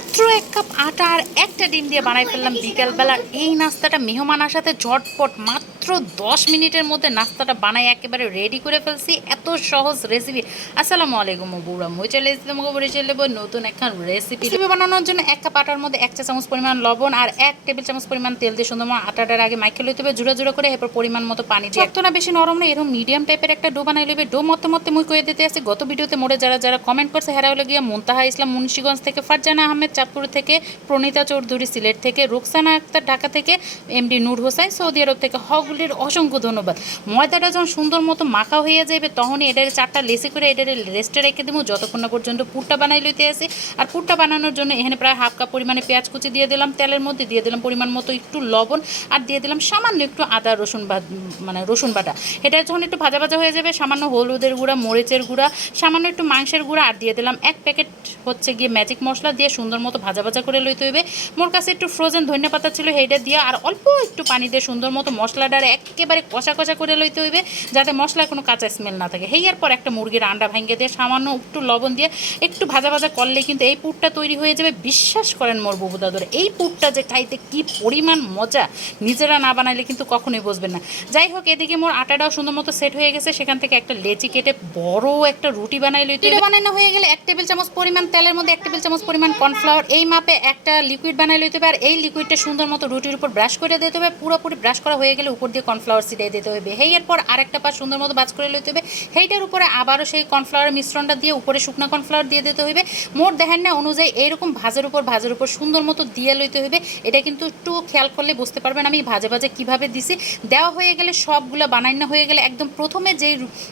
মাত্র এক কাপ আটা আর একটা ডিম দিয়ে বানাই ফেললাম বিকালবেলা। এই নাস্তাটা মেহমান আসাতে ঝটপট মাত্র দশ মিনিটের মধ্যে নাস্তাটা বানাই একেবারে রেডি করে ফেলছি। এত সহজ রেসিপি আসসালামু আলাইকুম বুড়া মই চলে এসেছি তোমাকে বলে চলে নতুন একটা রেসিপি রেসিপি বানানোর জন্য এক কাপ আটার মধ্যে এক চা চামচ পরিমাণ লবণ আর এক টেবিল চামচ পরিমাণ তেল দিয়ে সুন্দর আটাটার আগে মাইকে লইতে হবে। জুড়ে জুড়ে করে এরপর পরিমাণ মতো পানি দিয়ে একটু না বেশি নরম না এরকম মিডিয়াম টাইপের একটা ডো বানাই লইবে। ডো মতো মতো মুই কয়ে দিতে আছে গত ভিডিওতে মোড়ে যারা যারা কমেন্ট করছে হেরা হলে গিয়ে মুনতাহা ইসলাম মুন্সিগঞ্জ থেকে ফারজানা আহমেদ চাঁদপুর থেকে প্রণীতা চৌধুরী সিলেট থেকে, রুকসানা আক্তার ঢাকা থেকে MD Noor Hossain Saudi Arab থেকে হগুলির অসংখ্য ধন্যবাদ। ময়দাটা যখন সুন্দর মতো মাখা হয়ে যাবে তখনই এটার চারটা লেসি করে এটার রেস্টে রেখে দেবো যতক্ষণ না পর্যন্ত পুরটা বানাই লইতে আসি। আর পুরটা বানানোর জন্য এখানে প্রায় হাফ কাপ পরিমাণে পেঁয়াজ কুচি দিয়ে দিলাম, তেলের মধ্যে দিয়ে দিলাম পরিমাণ মতো একটু লবণ, আর দিয়ে দিলাম সামান্য একটু আদা, রসুন বা মানে রসুন বাটা। এটা যখন একটু ভাজা ভাজা হয়ে যাবে, সামান্য হলুদের গুঁড়া, মরিচের গুঁড়া, সামান্য একটু মাংসের গুঁড়া, আর দিয়ে দিলাম এক প্যাকেট হচ্ছে গিয়ে ম্যাজিক মশলা দিয়ে সুন্দর মতো ভাজা ভাজা করে লইতে হইবে। মোর কাছে একটু ফ্রোজেন ধনিয়া পাতা ছিল সেইটা দিয়ে আর অল্প একটু পানি দিয়ে সুন্দর মতো মশলাটার একেবারে কষা কষা করে লইতে হইবে যাতে মশলার কোনো কাঁচা স্মেল না থাকে। হেয়ার পর একটা মুরগির আন্ডা ভেঙে দিয়ে সামান্য একটু লবণ দিয়ে একটু ভাজা ভাজা করলে কিন্তু এই পুরটা তৈরি হয়ে যাবে। বিশ্বাস করেন মোর ববু দাদুর এই পুরটা যে খাইতে কি পরিমাণ মজা! নিজেরা না বানাইলে কিন্তু কখনোই বুঝবেন না। যাই হোক এদিকে মোর আটাটাও সুন্দর মতো সেট হয়ে গেছে। সেখান থেকে একটা লেচি কেটে বড় একটা রুটি বানাই লইতে। বানানো হয়ে গেলে এক টেবিল চামচ পরিমাণ তেলের মধ্যে এক টেবিল চামচ পরিমাণ কর্নফ্লাওয়ার এই মাপে একটা লিকুইড বানাই লইতে হবে আর এই লিকুইডটা সুন্দর মতো রুটির উপর ব্রাশ করে দিতে হবে। পুরোপুরি ব্রাশ করা হয়ে গেলে উপর দিয়ে কর্নফ্লাওয়ার ছিটিয়ে দিতে হবে। হেই এরপর আরেকটা পা সুন্দর মতো বাজ করে লইতে হবে। হেইটার উপরে আবারও সেই কর্নফ্লাওয়ারের মিশ্রণটা দিয়ে উপরে শুকনো কর্নফ্লাওয়ার দিয়ে দিতে হবে। মোট দেখেন না, অনুযায়ী এইরকম ভাজের উপর ভাজের উপর সুন্দর মতো দিয়ে লইতে হবে। এটা কিন্তু একটু খেয়াল করলে বুঝতে পারবেন আমি ভাজে ভাজে কীভাবে দিছি। দেওয়া হয়ে গেলে সবগুলো বানাইনা হয়ে গেলে একদম প্রথমে যে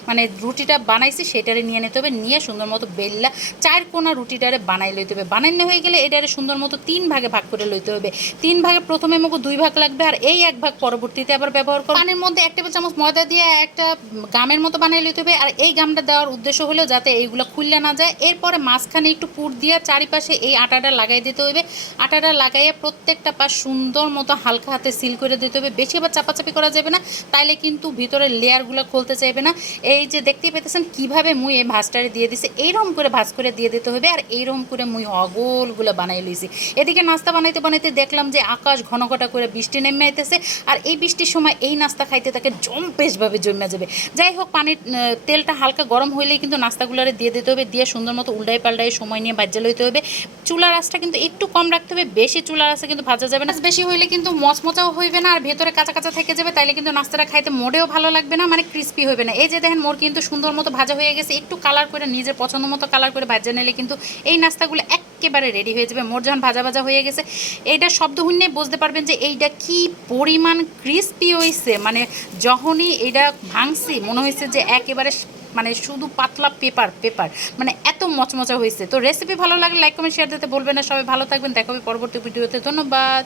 মানে রুটিটা বানাইছি সেটারে নিয়ে নিতে হবে। নিয়ে সুন্দর মতো বেললা চার কোনা রুটিটারে বানাই লইতে হবে। বানাইনা হয়ে গেলে এটারে সুন্দর মতো তিন ভাগে ভাগ করে লইতে হবে তিন ভাগে প্রথমে মুখ দুই ভাগ লাগবে আর এই এক ভাগ পরবর্তীতে আবার ব্যবহার করো পানির মধ্যে এক টেবিল চামচ ময়দা দিয়ে একটা গামের মতো বানিয়ে লইতে হবে আর এই গামটা দেওয়ার উদ্দেশ্য হলো যাতে এইগুলো খুললে না যায়। এরপরে মাঝখানে একটু পুর দিয়ে চারিপাশে এই আটাটা লাগাই দিতে হবে আটাটা লাগাইয়ে প্রত্যেকটা পাশ সুন্দর মতো হালকা হাতে সিল করে দিতে হবে। বেশি আবার চাপাচাপি করা যাবে না, তাইলে কিন্তু ভিতরের লেয়ারগুলো খুলতে চাইবে না। এই যে দেখতেই পেতেছেন কীভাবে মুই এই ভাজটারে দিয়ে দিছে, এইরকম করে ভাজ করে দিয়ে দিতে হবে আর এইরকম করে মুই অগোলগুলো বানাই লইছি। এদিকে নাস্তা বানাইতে বানাইতে দেখলাম যে আকাশ ঘন ঘটা করে বৃষ্টি নেমে আইতেছে, আর এই বৃষ্টির সময় এই নাস্তা খাইতে তাকে জম্পেশভাবে জমে যাবে। যাই হোক, পানির তেলটা হালকা গরম হইলেই কিন্তু নাস্তাগুলোরে দিয়ে দিতে হবে, দিয়ে সুন্দর মতো উল্টাই পাল্টাই সময় নিয়ে ভাজা লইতে হবে। চুলার আঁচটা কিন্তু একটু কম রাখতে হবে, বেশি চুলার আঁচে কিন্তু ভাজা যাবে না। বেশি হইলে কিন্তু মচমচাও হইবে না, আর ভেতরে কাঁচা কাঁচা থেকে যাবে, তাইলে কিন্তু নাস্তাটা খাইতে মোটেও ভালো লাগবে না মানে ক্রিস্পি হবে না। এই যে দেখেন, মোর কিন্তু সুন্দর মতো ভাজা হয়ে গেছে, একটু কালার করে, নিজের পছন্দ মতো কালার করে ভাজা নিলে কিন্তু এই নাস্তাগুলো একেবারে রেডি হয়ে যাবে। মোর যখন ভাজা ভাজা হয়ে গেছে। এইটা শব্দ শুনলে বুঝতে পারবেন যে এইটা কি পরিমাণ ক্রিস্পি হয়েছে মানে যখনই এটা ভাঙছি, মনে হয়েছে যে একেবারে মানে শুধু পাতলা পেপার পেপার। মানে এত মচমচা হয়েছে তো রেসিপি ভালো লাগলে লাইক কমেন্ট শেয়ার দিতে বলবেন না। সবাই ভালো থাকবেন। দেখা হবে পরবর্তী ভিডিওতে। ধন্যবাদ।